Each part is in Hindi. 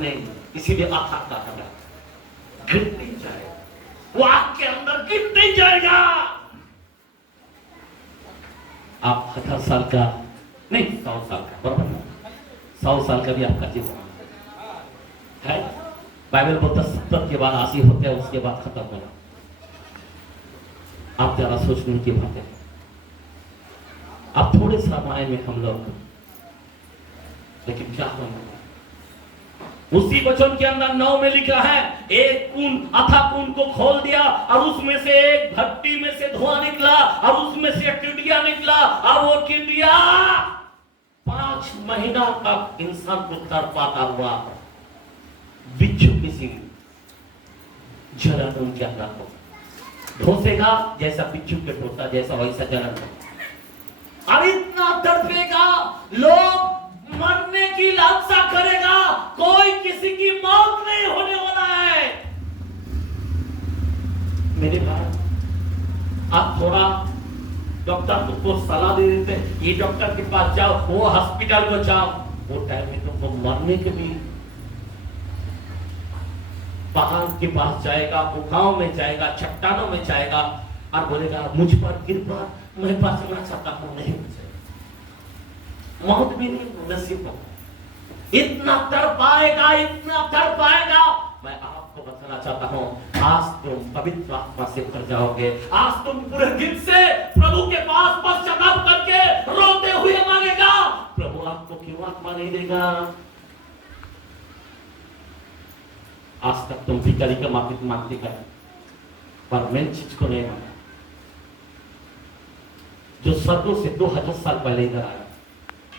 नहीं, इसीलिए अथा का हटा गिर नहीं जाएगा, वो आग के अंदर गिर नहीं जाएगा। आप 18 साल का नहीं, 100 साल का, बराबर ना, 100 साल का भी आपका जीवन है। बाइबल बोलता 70 के बाद 80 होते हैं, उसके बाद खत्म होगा। आप जरा सोचने की बात है। आप थोड़े समय में हम लोग, लेकिन क्या होगा? उसी वचन के अंदर 9 में लिखा है, एक कुंड अथा कुंड को खोल दिया और उसमें से एक भट्टी में से धुआं निकला और उसमें से टिड्डिया निकला और वो टिड्डिया 5 महीना तक इंसान को तड़पाता हुआ बिच्छू किसी जलन उनके अंदर हो धोसेगा, जैसा बिच्छू के टोटा जैसा वैसा जलन हो और इतना तड़पेगा, लोग मरने की लालसा करेगा, कोई किसी की मौत नहीं होने वाला है। मेरे भाई, आप थोड़ा डॉक्टर को सलाह दे देते, ये डॉक्टर के पास जाओ, वो हॉस्पिटल को जाओ, वो टाइम में तुमको मरने के भी पहाड़ के पास जाएगा, गुफाओं में जाएगा, चट्टानों में जाएगा और बोलेगा मुझ पर कृपा, मैं बचना चाहता हूं, नहीं बचेगा, मौत भी नहीं नसीब हो। इतना तर पाएगा, इतना तर पाएगा। मैं आपको बताना चाहता हूं, आज तुम पवित्र आत्मा से भर जाओगे, आज तुम पूरे दिल से प्रभु के पास पश्चाताप करके रोते हुए मांगेगा, प्रभु आपको क्यों आत्मा नहीं देगा? आज तक तुम भिखारी का माफी कर, पर मेन चीज को नहीं माना, जो स्वर्गों से 2000 साल पहले इधर आया,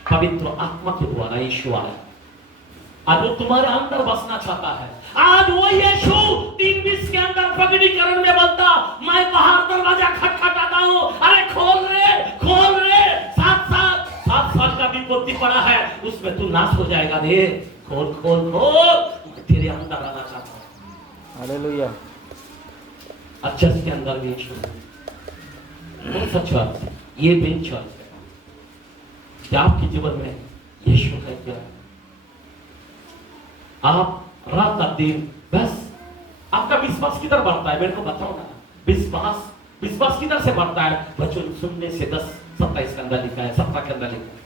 पवित्र आत्मा के द्वारा यीशु आया, आज वो तुम्हारे अंदर बसना चाहता है। आज वो यीशु 3:20 के अंदर प्रकटीकरण में बोलता, मैं बाहर दरवाजा खटखटाता हूं, अरे खोल रे, खोल रे, 7 साल का विपत्ति पड़ा है, उसमें तू नाश हो जाएगा रे, खोल खोल खोल, तेरे अंदर आना चाहता हूं। हालेलुया। अच्छा, इसके अंदर भी यीशु कौन सा चर्च? ये मेन चर्च है। क्या आपके जीवन में यीशु है? क्या आप रात और दिन बस आपका विश्वास किधर बढ़ता है? मेरे को बताओ ना, विश्वास किधर से बढ़ता है? वचन सुनने से 10:27 के अंदर लिखा है, 17 के अंदर लिखा है,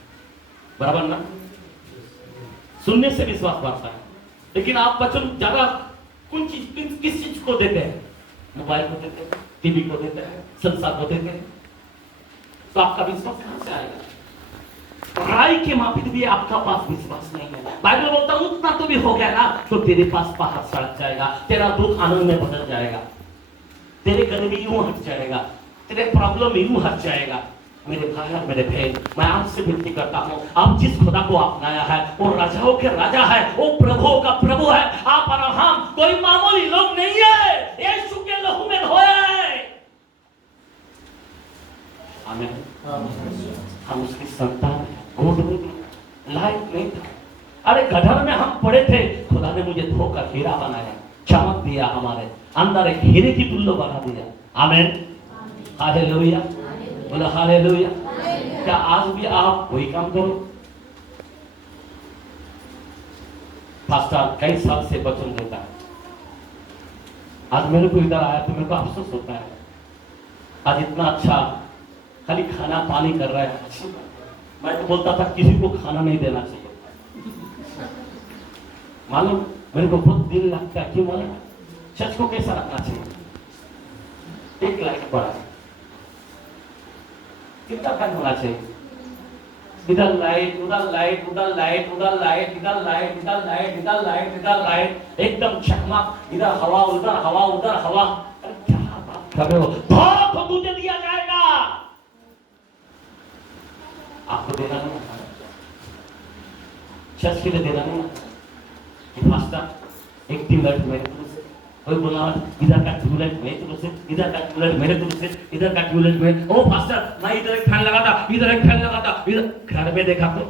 बराबर ना? सुनने से विश्वास बढ़ता है, लेकिन आप वचन ज्यादा किस चीज को देते हैं? मोबाइल को देते हैं, टीवी को देते हैं, संसार को देते हैं, तो आपका विश्वास कहां से आएगा? पढ़ाई के माफिक भी आपका पास विश्वास नहीं है। बाइबल बोलता है उतना तो भी हो गया ना, तो तेरे पास पहाड़ सड़क जाएगा, तेरा दुख आनंद में बदल जाएगा, तेरे गरीबी यूं हट जाएगा, तेरे प्रॉब्लम यूं हट जाएगा। मेरे भाई और मेरे बहन, मैं आपसे विनती करता हूं, आप जिस खुदा को अपनाया है वो राजाओं के राजा है, वो प्रभुओं का प्रभु है। आप और हम कोई मामूली लोग नहीं है, यीशु के लहू में धोए हैं। आमीन। हम उसकी संतान हैं, गोद में लायक नहीं था, अरे गड्ढे में हम पड़े थे, खुदा ने मुझे धोकर हीरा बनाया, चमक दिया, हमारे अंदर एक हीरे की तुल्य बना दिया। आमीन, हालेलुया, बोला हालेलुया। क्या आज भी आप वही काम करो? पास्टर कई साल से वचन देता है, आज मेरे को इधर आया तो मेरे को अफसोस होता है, आज इतना अच्छा खाली खाना पानी कर रहा है। मैं तो बोलता था किसी को खाना नहीं देना चाहिए, मालूम मेरे को बहुत दिल लगता है, क्यों मालूम? चर्च को कैसा रखना चाहिए? एक लाइट पड़ा है, कितना फैन होना चाहिए? इधर लाइट, उधर लाइट, उधर लाइट, उधर लाइट, इधर लाइट, इधर लाइट, इधर लाइट, इधर लाइट, एकदम चकमक, इधर हवा, उधर हवा, उधर हवा। अरे क्या बात कर रहे हो? बहुत मुझे दिया जाएगा, आपको देना नहीं, चर्च के लिए देना नहीं। मास्टर एक ट्यूबलाइट मेरे तरफ से, कोई बोला इधर का ट्यूबलाइट मेरे तरफ से, इधर का ट्यूबलाइट मेरे तरफ से, इधर का ट्यूबलाइट मेरे, ओ मास्टर मैं इधर एक फैन लगाता, इधर एक फैन लगाता, इधर घर में देखा तो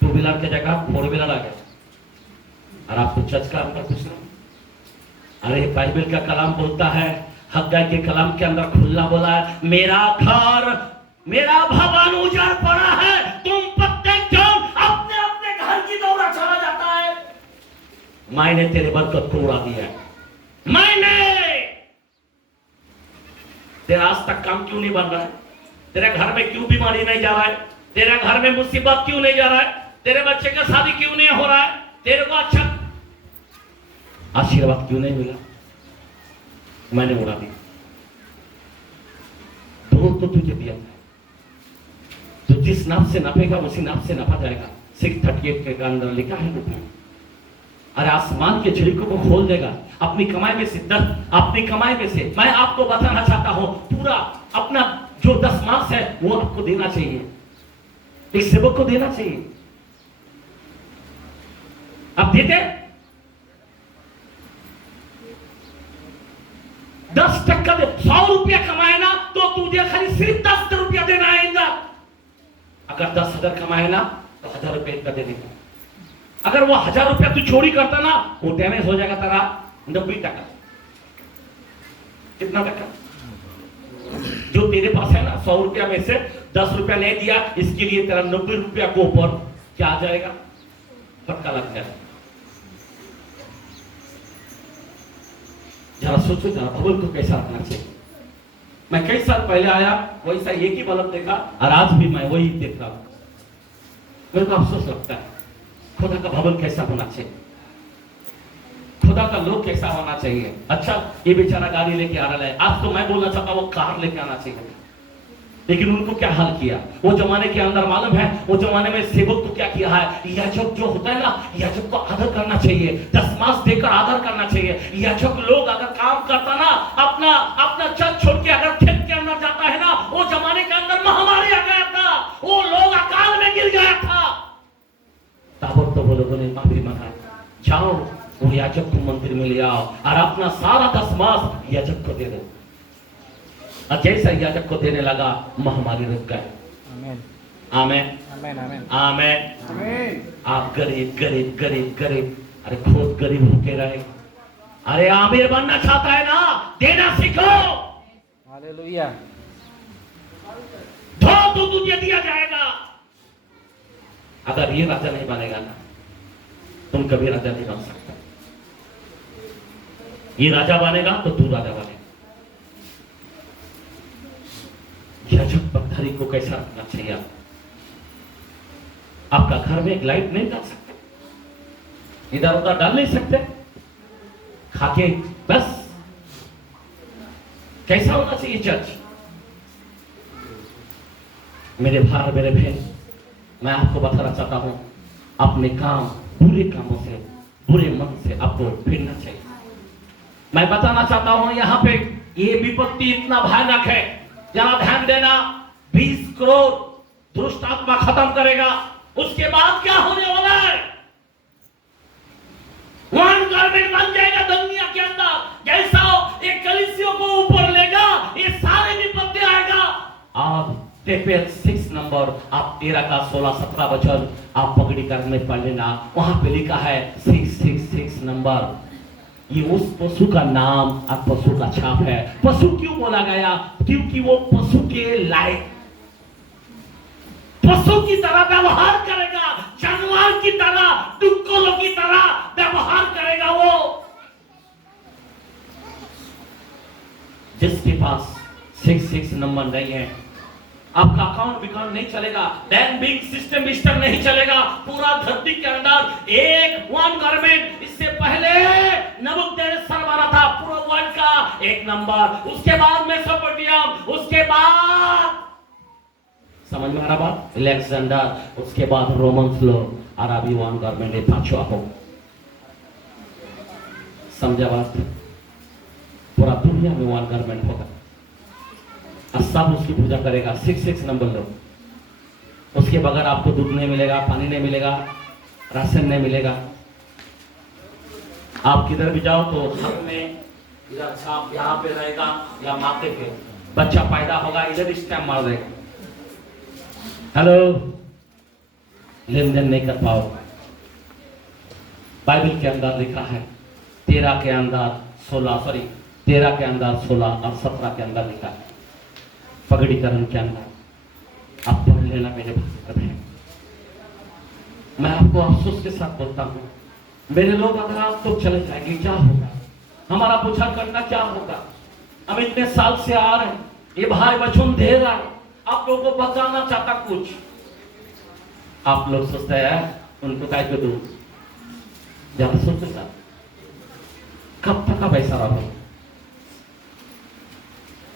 2 व्हीलर के जगह 4 व्हीलर आ गया, और आपको चर्च का अंदर कुछ नहीं। अरे बाइबल का कलाम बोलता है, हग्गाई के कलाम के अंदर खुला बोला है, मेरा घर मेरा भवन उजाड़ पड़ा है, तुम प्रत्येक जन अपने अपने घर की दौरा चला जाता है। मैंने तेरे बरकत को उड़ा दिया है। मैंने तेरा आज तक काम क्यों नहीं बन रहा है? तेरे घर में क्यों बीमारी नहीं जा रहा है? तेरे घर में मुसीबत क्यों नहीं जा रहा है? तेरे बच्चे का शादी क्यों नहीं हो रहा है? तेरे को अच्छा आशीर्वाद क्यों नहीं मिला? मैंने उड़ा दिया। धूल तो तुझे दिया था, तो जिस नाप से नापेगा उसी नाप से नापा जाएगा। 638 के अंदर लिखा है रुपये। अरे आसमान के झिड़कों को खोल देगा अपनी कमाई में से। अपनी कमाई में से मैं आपको बताना चाहता हूं, पूरा अपना जो 10 मास है वो आपको देना चाहिए, एक सेवक को देना चाहिए। आप देते 10% दे। 100 रुपया कमाए ना तो तुझे खाली सिर्फ 10 रुपया देना आएगा। अगर 10,000 कमाए ना तो 1,000 रुपये का देने का। अगर वो 1,000 रुपया तू चोरी करता ना, वो डैमेज हो जाएगा तेरा 90%। कितना टका? जो तेरे पास है ना 100 रुपया में से 10 रुपया नहीं दिया, इसके लिए तेरा 90 रुपया को ऊपर क्या आ जाएगा? पक्का लग जाएगा। जरा सोचो, जरा बबल को कैसा रखना चाहिए। मैं कई साल पहले आया, वैसा एक ही बल्ब देखा और आज भी मैं वही देख रहा हूं। मेरे को अफसोस लगता है, खुदा का भवन कैसा होना चाहिए, खुदा का लोग कैसा होना चाहिए। अच्छा ये बेचारा गाड़ी लेके आ रहा है, आज तो मैं बोलना चाहता हूं वो कार लेके आना चाहिए। लेकिन उनको क्या हाल किया वो जमाने के अंदर मालूम है? वो जमाने में सेवक को क्या किया है? याजक जो होता है ना, याजक को आदर करना चाहिए, 10 मास देकर आदर करना चाहिए। याजक लोग अगर काम करता ना, अपना अपना चल छोड़ के अगर खेत के अंदर जाता है ना, वो जमाने के अंदर महामारी आ गया था, वो लोग अकाल में गिर गया था। ताबड़ तो वो लोगों ने माफी मांगा, जाओ वो याजक को मंदिर में ले आओ और अपना सारा 10 मास याजक को दे दो। और जैसा याजक को देने लगा, महामारी रुक गए। आमेन आमेन आमेन आमेन। आप गरीब गरीब गरीब गरीब, अरे खुद गरीब होके रहे। अरे आमिर बनना चाहता है ना, देना सीखो। हालेलुया। तो तुझे दिया जाएगा। अगर ये राजा नहीं बनेगा ना, तुम कभी राजा नहीं बन सकते। ये राजा बनेगा तो तू राजा बनेगा। याजक बकधारी को कैसा रखना चाहिए? आपका घर में एक लाइट नहीं डाल सकते, इधर उधर डाल नहीं सकते, खाके बस। कैसा होना चाहिए चर्च? मेरे भाई मेरे बहन, मैं आपको बताना चाहता हूं, अपने काम बुरे कामों से, बुरे मन से आपको फिरना चाहिए। मैं बताना चाहता हूं यहां पे ये विपत्ति इतना भयानक है, जरा ध्यान देना। 20 करोड़ दुष्ट आत्मा खत्म करेगा, उसके बाद क्या होने वाला है? वन गवर्नमेंट बन जाएगा दुनिया के अंदर। जैसा एक कलीसियों को ऊपर लेगा, ये सारे विपत्ति आएगा। आप 6 नंबर, आप 13 का 16 17 वचन आप पगड़ी करने पढ़ लेना, वहां पे लिखा है 666 नंबर। ये उस पशु का नाम और पशु का छाप है। पशु क्यों बोला गया? क्योंकि वो पशु के लायक, पशु की तरह व्यवहार करेगा, जानवर की तरह, डुक्करों की तरह व्यवहार करेगा। वो जिसके पास 66 नंबर नहीं है, आपका अकाउंट विकाउंट नहीं चलेगा, बैंकिंग सिस्टम नहीं चलेगा। पूरा धरती के अंदर एक वन गवर्नमेंट, इससे पहले नबूकदनेस्सर बना था पूरा वर्ल्ड का 1 नंबर, उसके बाद मेसोपोटामिया, उसके बाद समझ में आ रहा बात, अलेक्जेंडर, उसके बाद रोमन्स लोग, और अभी वन गवर्नमेंट पांचवा हो। समझा बात? पूरा दुनिया में वन गवर्नमेंट होगा, सब उसकी पूजा करेगा। 66 नंबर लो, उसके बगैर आपको दूध नहीं मिलेगा, पानी नहीं मिलेगा, राशन नहीं मिलेगा। आप किधर भी जाओ तो हर में इधर छाप यहाँ पे रहेगा या माथे पे, बच्चा पैदा होगा इधर स्टैम्प मार देगा। हेलो, लेन देन नहीं कर पाओ। बाइबल के अंदर लिखा है 13 के अंदर 16 और 17 के अंदर लिखा है, पगड़ीकरण के अंदर। आप पढ़ लेना मेरे भाई। मैं आपको अफसोस के साथ बोलता हूं, मेरे लोग अगर आप तो चले जाएंगे क्या होगा? हमारा पूछा करना क्या होगा? हम इतने साल से आ रहे हैं, ये भाई वचन दे रहा है, आप लोगों को बताना चाहता कुछ, आप लोग सोचते हैं उनको काय को दूं, ज्यादा सोचेगा कब तक आप ऐसा रहो?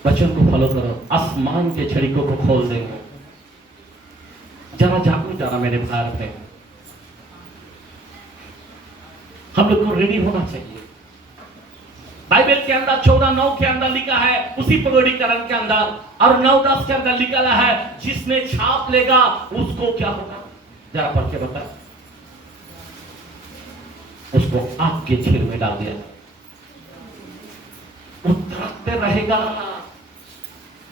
वचन को फॉलो करो, आसमान के छिड़कों को खोल देंगे। जरा जागो जरा मेरे भाई पे, हम लोग को रेडी होना चाहिए। बाइबल के अंदर 14:9 के अंदर लिखा है, उसी प्रकटीकरण के अंदर और 9:10 के अंदर लिखा है, जिसने छाप लेगा उसको क्या होगा? जरा पढ़ के बता। उसको आग के झील में डाल दिया, उतरते रहेगा।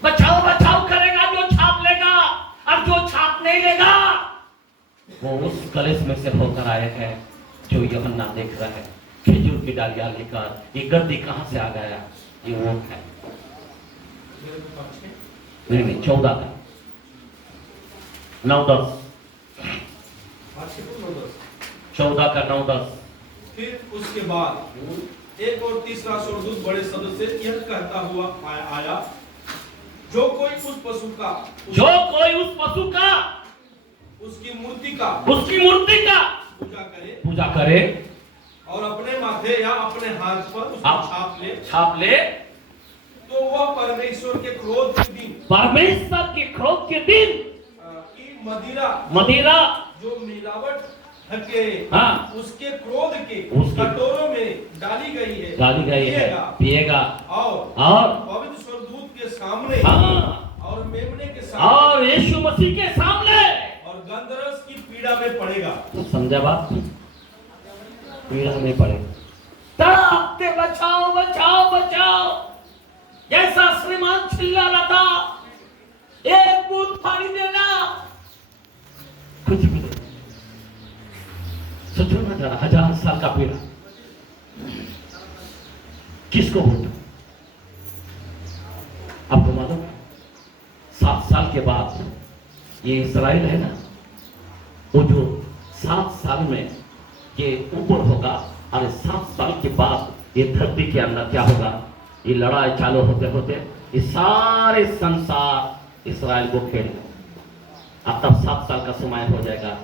बचाओ बचाओ करेगा जो छाप लेगा, और जो छाप नहीं लेगा वो उस कलेश में से होकर आए हैं जो यूहन्ना देख रहा है। खजूर की डालियां लेकर, ये गद्दी कहां से आ गया? ये वो है। नहीं 14 का 9:10, 14 का 9:10। फिर उसके बाद एक और तीसरा स्वर्गदूत बड़े शब्द से यह कहता हुआ आया, जो कोई उस पशु का उसकी मूर्ति का पूजा करे और अपने माथे या अपने हाथ पर उसको छाप ले, तो वह परमेश्वर के क्रोध के दिन की मदिरा जो मिलावट के उसके क्रोध के कटोरों में डाली गई है पिएगा और पवित्र स्वर्गदूत के सामने और मेमने के सामने और यीशु मसीह के सामने और गंधरस की पीड़ा में पड़ेगा। तो समझा बात? पीड़ा में पड़ेगा। तड़पते बचाओ बचाओ बचाओ, जैसा श्रीमान चिल्ला रहा था, एक बूंद पानी देना, कुछ भी नहीं। सोचो ना जरा, 1000 साल का पीड़ा किसको होता? आपको मालूम 7 साल के बाद ये इस्राएल है ना, वो जो 7 साल में ये ऊपर होगा, और 7 साल के बाद ये धरती के अंदर क्या होगा? ये लड़ाई चालू होते होते ये सारे संसार इस्राएल को खेलेगा। अब तब 7 साल का समय हो जाएगा।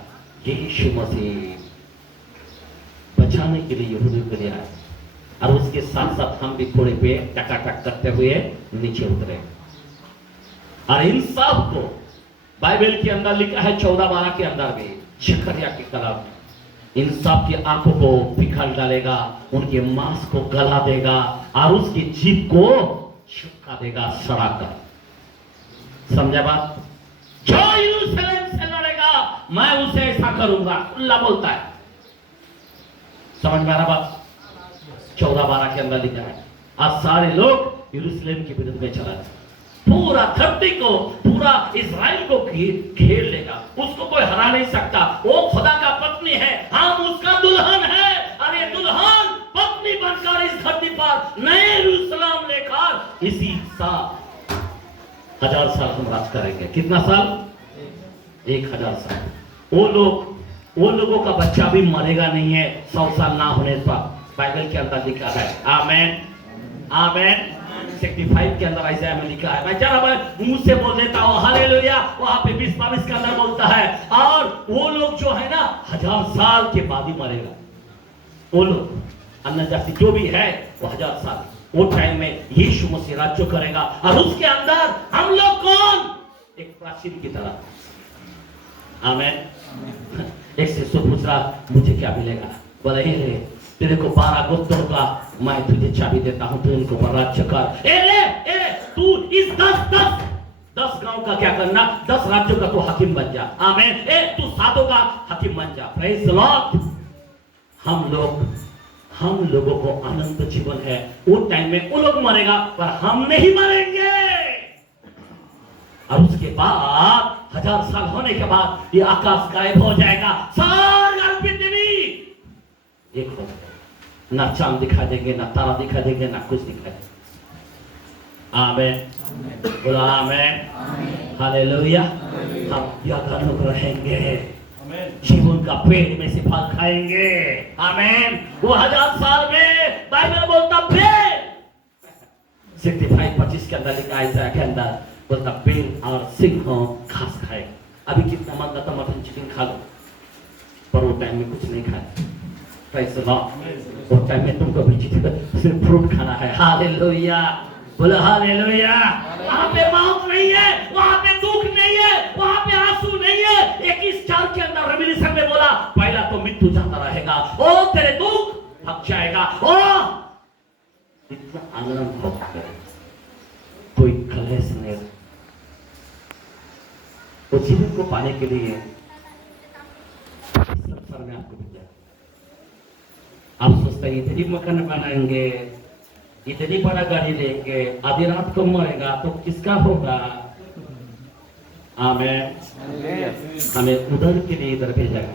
यीशु मसीह बचाने के लिए यहूदियों के लिए आए, और उसके साथ साथ हम भी घोड़े पे टकाटक करते हुए नीचे उतरे। और इन सब को बाइबल के अंदर लिखा है 14:12 के अंदर भी, जकरिया की कलम, इन सब की आंखों को पिघल डालेगा, उनके मांस को गला देगा और उसकी जीभ को चिपका देगा सड़ा कर। समझा बात? जो यरूशलेम से लड़ेगा मैं उसे ऐसा करूंगा, अल्लाह बोलता है। समझ में आ रहा बात? 14:12 के अंदर लिखा है, आज सारे लोग यरूशलेम के विरुद्ध में चला जाए, पूरा धरती को, पूरा इस्राएल को घेर लेगा, उसको कोई हरा नहीं सकता। वो खुदा का पत्नी है, हम उसका दुल्हन है, और ये दुल्हन पत्नी बनकर इस धरती पर नए यरूशलेम लेकर इसी साल 1000 साल हम राज करेंगे। कितना साल? 1000 साल। वो लोगों का बच्चा भी मरेगा नहीं है 100 साल ना होने पर, बाइबल के अंदर लिखा है। आमेन आमेन। 65 के अंदर ऐसा में लिखा है। मैं जरा मुंह से बोल देता हूँ हालेलुया, वहां पे 20-22 के अंदर बोलता है। और वो लोग जो है ना 1000 साल के बाद ही मरेगा। वो लोग अन्य जाति जो भी है वो 1000 साल, वो टाइम में यीशु मसीह राज्य करेगा, और उसके अंदर हम लोग कौन? एक प्राचीन की तरह। आमेन। एक से पूछ रहा मुझे क्या मिलेगा? बोला ये तेरे को 12 गोत्रों का मैं तुझे चाबी देता हूं, तू उनको पर राज्य कर। ए तू इस 10 गांव का क्या करना? 10 राज्यों का तू हाकिम बन जा। आमीन। तू 7 का हाकिम बन जा। Praise the Lord. हम लोगों को अनंत जीवन है। वो टाइम में वो लोग मरेगा पर हम नहीं मरेंगे। और उसके बाद 1000 साल होने के बाद ये आकाश गायब हो जाएगा, सारा पृथ्वी एक हो जाएगा। ना चांद दिखा देंगे, ना तारा दिखा देंगे, ना कुछ दिखा देंगे। आमीन। बोला आमीन। हालेलुया। हम यह लोग रहेंगे जीवन का पेड़ में से फल खाएंगे। आमीन। वो 1000 साल में बाइबल बोलता पेड़ 65-25 के अंदर लिखा है के अंदर बोलता पेड़ और सिंह घास खाए। अभी कितना मन करता मटन चिकन खा लो, पर वो टाइम में कुछ नहीं खाए। Price the Lord. वो टाइम में तुमको वेजिटेबल सिर्फ फ्रूट खाना है। हालेलुया, बोलो हालेलुया। वहां पे मौत नहीं है, वहां पे दुख नहीं है, वहां पे आंसू नहीं है। 21:4 के अंदर रेवल्यूशन में बोला पहला तो मृत्यु जाता रहेगा, ओ तेरे दुख भाग जाएगा। ओ इतना आनंद होता है, कोई कलेश नहीं। वो जीवन को पाने के लिए संसार में आपको भेजा। आप सोचते हैं इतनी मकान बनाएंगे, इतनी बड़ा गाड़ी लेंगे, आधी रात को मरेगा तो किसका होगा? आमीन। हमें उधर के लिए इधर भेजा है,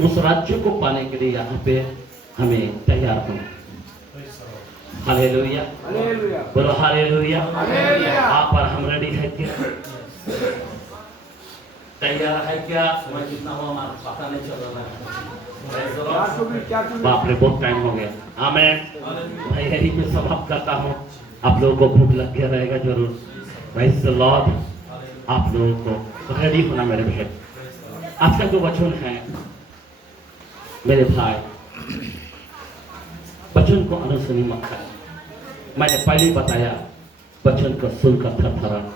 उस राज्य को पाने के लिए यहाँ पे हमें तैयार होना। हालेलुया, बोलो हालेलुया। आप और हम रेडी है क्या? तैयार है क्या? समय कितना हुआ हमारा पता नहीं चल रहा है। बाप रे बहुत टाइम हो गया। आमीन। भाई यही मैं समाप्त करता हूँ। आप लोगों को भूख लग गया रहेगा जरूर। Praise the Lord. आप लोगों को रेडी होना मेरे बहन। आज का जो वचन है मेरे भाई, वचन को अनुसुनी मत कर। मैंने पहले ही बताया वचन को सुनकर थरथराना।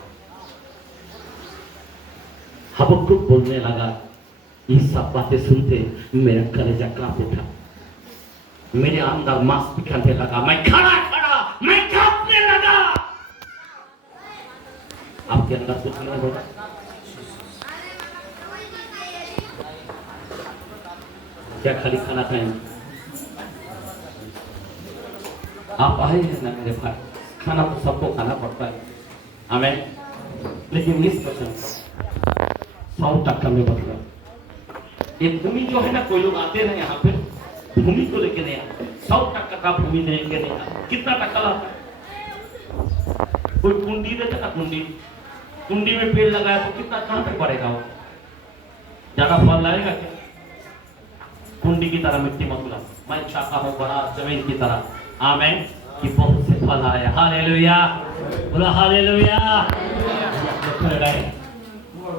हबक्कुक बोलने लगा, ये सब बातें सुनते मेरा कलेजा कांप उठा, मेरे अंदर मांसपेशियां लगा, मैं खड़ा मैं कांपने लगा। आपके अंदर कुछ नहीं होगा? क्या खाली खाना खाएंगे? आप आए हैं ना मेरे भाई, खाना तो सबको खाना पड़ता है। आमीन। लेकिन इस वचन को 100% में बदला। ये भूमि जो है ना, कोई लोग आते हैं यहाँ पे भूमि को लेके नहीं आते। 100% का भूमि लेके नहीं आते। कितना टक्का लाता है? कोई कुंडी देता ना, कुंडी में पेड़ लगाया तो कितना कहाँ तक बढ़ेगा? वो ज्यादा फल लाएगा क्या? कुंडी की तरह मिट्टी मत मिला। मैं चाहता हूँ बड़ा जमीन की तरह, आमीन, कि बहुत से फल आए। हालेलुया, बोलो हालेलुया।